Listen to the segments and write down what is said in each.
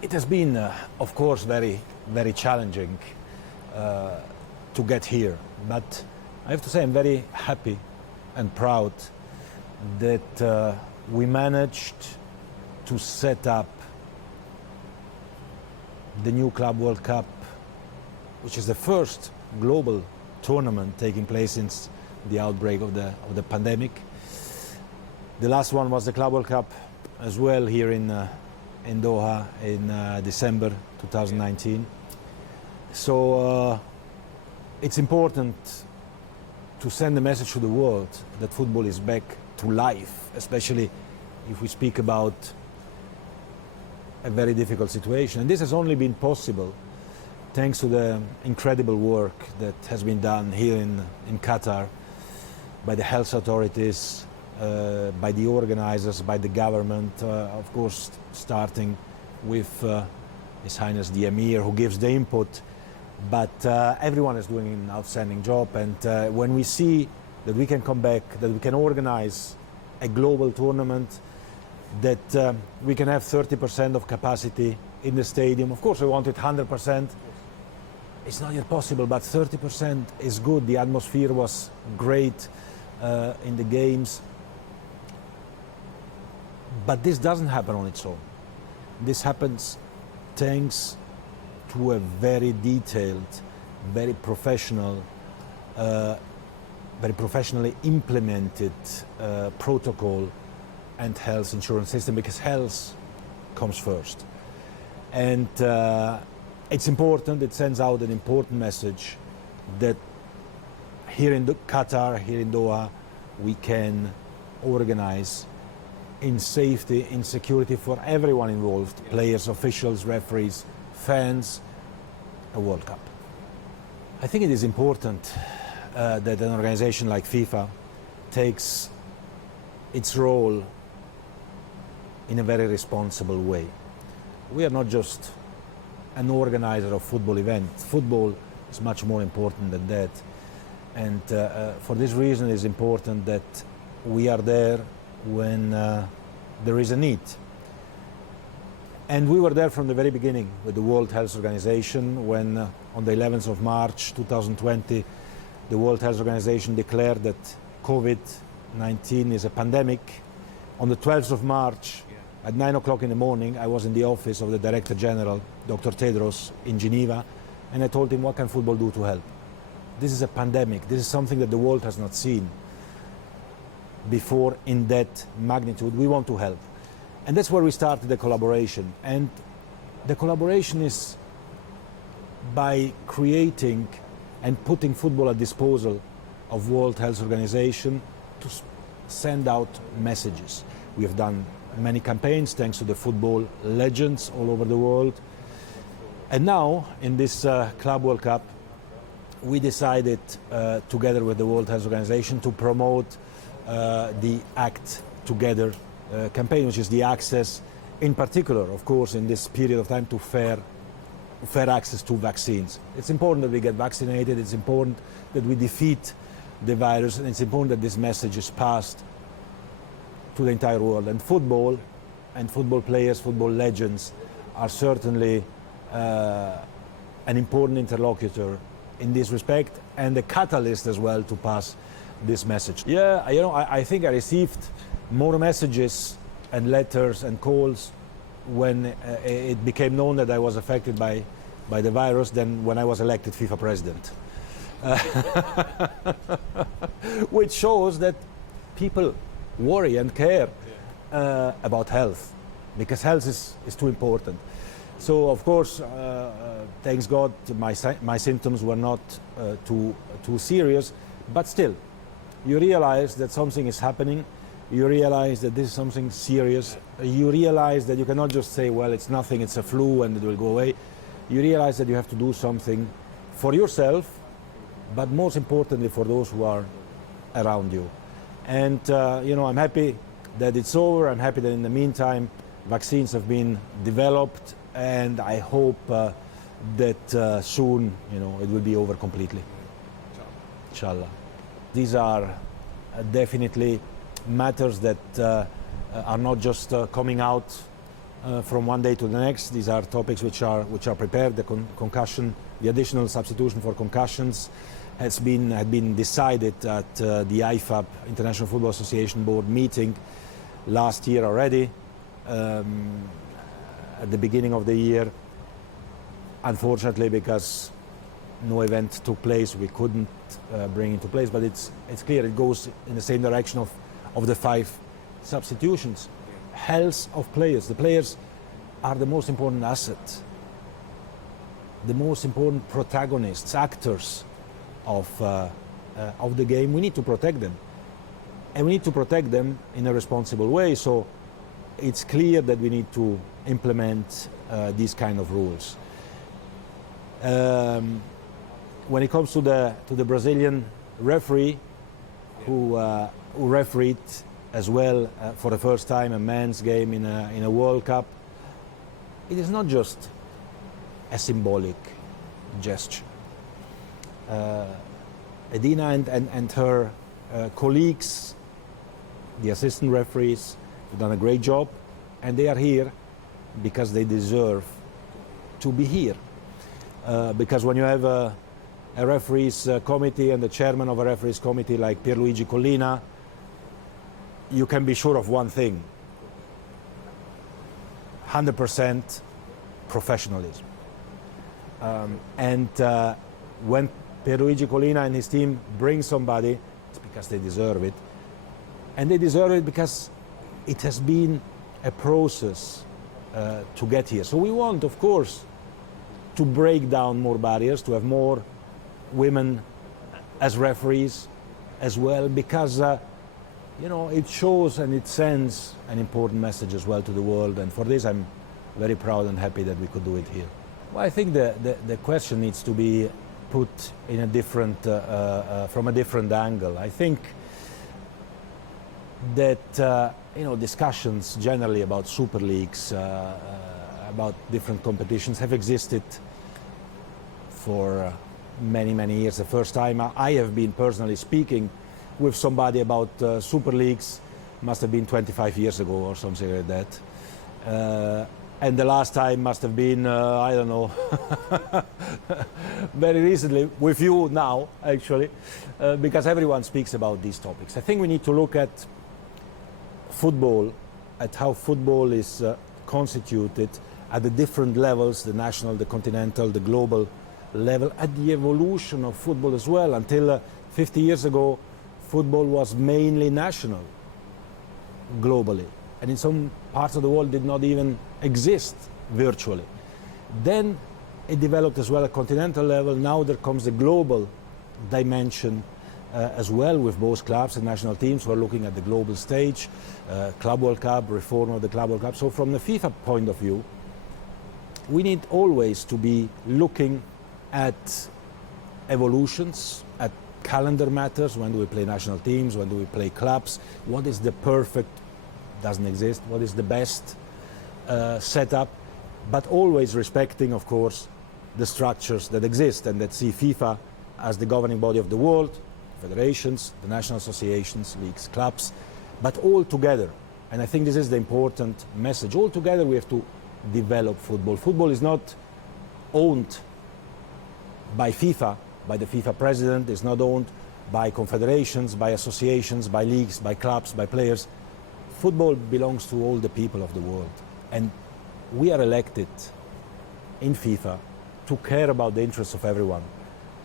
It has been, of course, very challenging to get here. But I have to say I'm very happy and proud that we managed to set up the new Club World Cup, which is the first global tournament taking place since the outbreak of the pandemic. The last one was the Club World Cup as well here in Doha in December 2019. So it's important to send a message to the world that football is back to life, especially if we speak about a very difficult situation. And this has only been possible thanks to the incredible work that has been done here in Qatar by the health authorities, by the organizers, by the government, of course, starting with His Highness the Emir, who gives the input. But everyone is doing an outstanding job. And when we see that we can come back, that we can organize a global tournament, that we can have 30% of capacity in the stadium. Of course, we wanted 100%. It's not yet possible, but 30% is good. The atmosphere was great in the games. But this doesn't happen on its own. This happens thanks to a very detailed, very professionally implemented protocol and health insurance system, because health comes first. And it's important, it sends out an important message that here in Qatar, here in Doha, we can organize in safety, in security for everyone involved, players, officials, referees, fans, a World Cup. I think it is important that an organization like FIFA takes its role in a very responsible way. We are not just an organizer of football events. Football is much more important than that. And for this reason, it is important that we are there when there is a need. And we were there from the very beginning with the World Health Organization when on the 11th of March 2020, the World Health Organization declared that COVID-19 is a pandemic. On the 12th of March, at 9 o'clock in the morning, I was in the office of the Director General, Dr. Tedros, in Geneva, and I told him, what can football do to help? This is a pandemic. This is something that the world has not seen before in that magnitude. We want to help. And that's where we started the collaboration. And the collaboration is by creating and putting football at disposal of World Health Organization to send out messages. We have done many campaigns thanks to the football legends all over the world. And now, in this Club World Cup, we decided, together with the World Health Organization, to promote the Act Together campaign, which is the access, in particular, of course, in this period of time, to fair access to vaccines. It's important that we get vaccinated, it's important that we defeat the virus, and it's important that this message is passed to the entire world. And football players, football legends are certainly an important interlocutor in this respect, and a catalyst as well to pass this message. Yeah, I think I received more messages and letters and calls when it became known that I was affected by the virus than when I was elected FIFA president. Which shows that people worry and care about health, because health is too important. So, of course, thanks God, my symptoms were not too serious, but still, you realize that something is happening, you realize that this is something serious, you realize that you cannot just say, well, it's nothing, it's a flu and it will go away. You realize that you have to do something for yourself, but most importantly for those who are around you. And, I'm happy that it's over. I'm happy that in the meantime, vaccines have been developed, and I hope that soon, it will be over completely. Inshallah. These are definitely matters that are not just coming out from one day to the next. These are topics which are prepared. The concussion, the additional substitution for concussions, had been decided at the IFAB, International Football Association Board meeting last year already. At the beginning of the year, unfortunately, because no event took place, we couldn't bring it to place. But it's clear it goes in the same direction of the 5 substitutions. Health of players. The players are the most important asset, the most important protagonists, actors of the game. We need to protect them, and we need to protect them in a responsible way. So it's clear that we need to implement these kind of rules. When it comes to the Brazilian referee, who refereed as well for the first time a men's game in a World Cup, it is not just a symbolic gesture. Edina and her colleagues, the assistant referees, have done a great job, and they are here because they deserve to be here. Because when you have a referees committee and the chairman of a referees committee like Pierluigi Collina, you can be sure of one thing: 100% professionalism. And when Pierluigi Collina and his team bring somebody, it's because they deserve it. And they deserve it because it has been a process to get here. So we want, of course, to break down more barriers, to have more women as referees as well, because it shows and it sends an important message as well to the world. And for this, I'm very proud and happy that we could do it here. Well, I think the question needs to be put in a different, from a different angle. I think that discussions generally about super leagues, about different competitions, have existed for many years. The first time I have been personally speaking with somebody about super leagues must have been 25 years ago or something like that. And the last time must have been, I don't know, very recently, with you now, actually, because everyone speaks about these topics. I think we need to look at football, at how football is constituted at the different levels, the national, the continental, the global level, at the evolution of football as well. Until 50 years ago, football was mainly national, globally, and in some parts of the world did not even exist virtually. Then it developed as well at continental level. Now there comes the global dimension as well, with both clubs and national teams who are looking at the global stage, Club World Cup, reform of the Club World Cup. So from the FIFA point of view, we need always to be looking at evolutions, at calendar matters. When do we play national teams? When do we play clubs? What is the perfect? Doesn't exist. What is the best setup? But always respecting, of course, the structures that exist and that see FIFA as the governing body of the world, federations, the national associations, leagues, clubs, but all together. And I think this is the important message. All together we have to develop football. Football is not owned by FIFA, by the FIFA president. It's not owned by confederations, by associations, by leagues, by clubs, by players. Football belongs to all the people of the world. And we are elected in FIFA to care about the interests of everyone,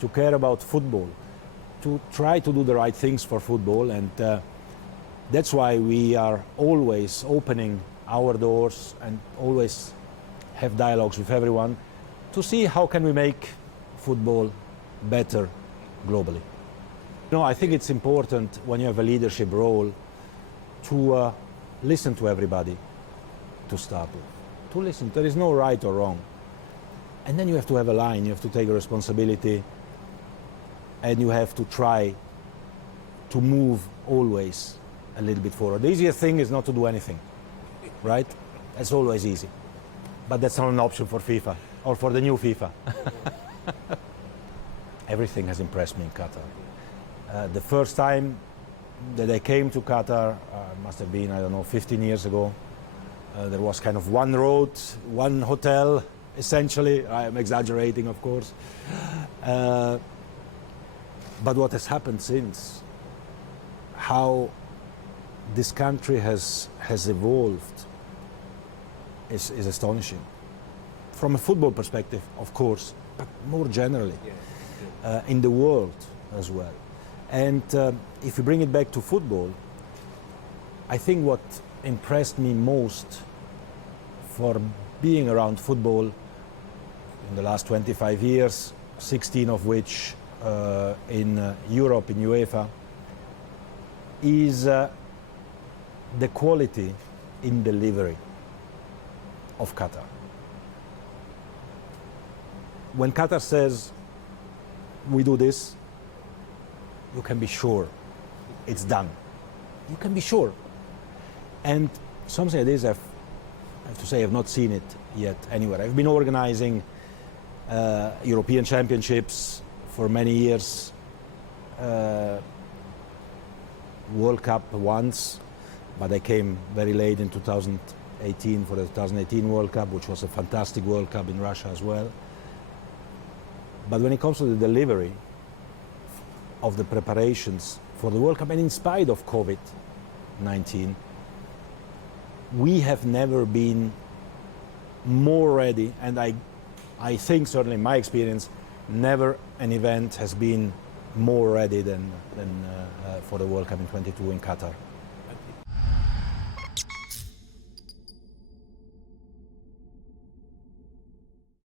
to care about football, to try to do the right things for football. And that's why we are always opening our doors and always have dialogues with everyone to see how can we make football better globally. I think it's important when you have a leadership role to listen to everybody to start with. To listen. There is no right or wrong. And then you have to have a line, you have to take a responsibility, and you have to try to move always a little bit forward. The easiest thing is not to do anything, right? That's always easy. But that's not an option for FIFA or for the new FIFA. Everything has impressed me in Qatar. The first time that I came to Qatar must have been, 15 years ago. There was kind of one road, one hotel, essentially. I am exaggerating, of course. But what has happened since, how this country has evolved is astonishing. From a football perspective, of course, but more generally, in the world as well. And if you bring it back to football, I think what impressed me most for being around football in the last 25 years, 16 of which in Europe, in UEFA, is the quality in delivery of Qatar. When Qatar says, we do this, you can be sure it's done. You can be sure. And something like this, I have to say, I've not seen it yet anywhere. I've been organizing European championships for many years, World Cup once, but I came very late in 2018 for the 2018 World Cup, which was a fantastic World Cup in Russia as well. But when it comes to the delivery of the preparations for the World Cup, and in spite of COVID-19, we have never been more ready, and I think, certainly in my experience, never an event has been more ready than for the World Cup in 22 in Qatar.